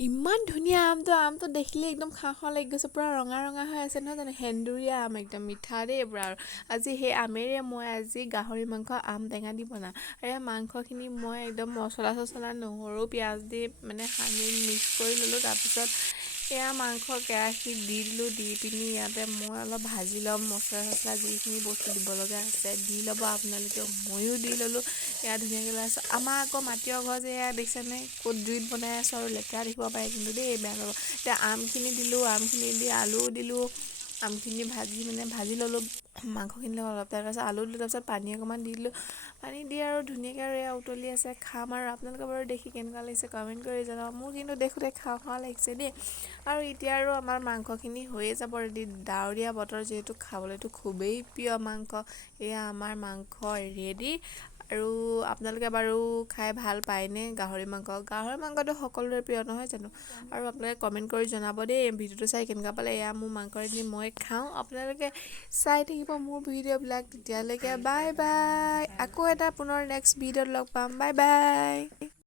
ইমান ধুনীয়া আমটো দেখিলে একদম খাওঁ খাওঁ লাগি গৈছে পুৰা ৰঙা ৰঙা হৈ আছে নহয় জানো সেন্দুৰীয়া আম একদম মিঠা দেই পুৰা আৰু আজি সেই আমেৰে মই আজি গাহৰি মাংস আম টেঙা দি বনাম আৰু মাংসখিনি মই একদম মছলা নহৰু পিঁয়াজ দি মানে সানি মিক্স কৰি ল'লোঁ তাৰপিছত এয়া মাংস কেৰাহীত দি দিলোঁ দি পিনি ইয়াতে মই অলপ ভাজি ল'ম মছলা যিখিনি বস্তু দিব লগা আছে দি ল'ব আপোনালোকে ময়ো দি ল'লোঁ এয়া ধুনীয়াকৈ লৈ আছোঁ আমাৰ আকৌ মাটিৰ ঘৰ যে এয়া দেখিছেনে ক'ত জুইত বনাই আছোঁ আৰু লেতেৰা দেখিব পাৰে কিন্তু দেই বেয়া নাপাব এতিয়া আমখিনি দিলোঁ আমখিনি দি আলু দিলোঁ আমখিনি ভাজি ল'লোঁ মাংসখিনি অলপ তাৰপিছত আলু দিলোঁ তাৰপিছত পানী অকণমান দি দিলোঁ পানী দি আৰু ধুনীয়াকৈ আৰু এয়া উতলি আছে খাম আৰু আপোনালোকে বাৰু দেখি কেনেকুৱা লাগিছে কমেণ্ট কৰি জনাব মোৰ কিন্তু দেখোঁতে খাওঁ খাওঁ লাগিছে দেই আৰু এতিয়া আৰু আমাৰ মাংসখিনি হৈয়ে যাব ৰেডি ডাৱৰীয়া বতৰ যিহেতু খাবলৈতো খুবেই প্ৰিয় মাংস এয়া আমাৰ মাংস ৰেডি আৰু আপোনালোকে বাৰু খাই ভাল পায়নে গাহৰি মাংসটো সকলোৰে প্ৰিয় নহয় জানো আৰু আপোনালোকে কমেণ্ট কৰি জনাব দেই ভিডিঅ'টো চাই কেনেকুৱা পালে এয়া মোৰ মাংস ৰেডি মই খাওঁ আপোনালোকে চাই থাকিব মোৰ ভিডিঅ'বিলাক তেতিয়ালৈকে বাই বাই আকৌ এটা পুনৰ নেক্সট ভিডিঅ'ত লগ পাম বাই বাই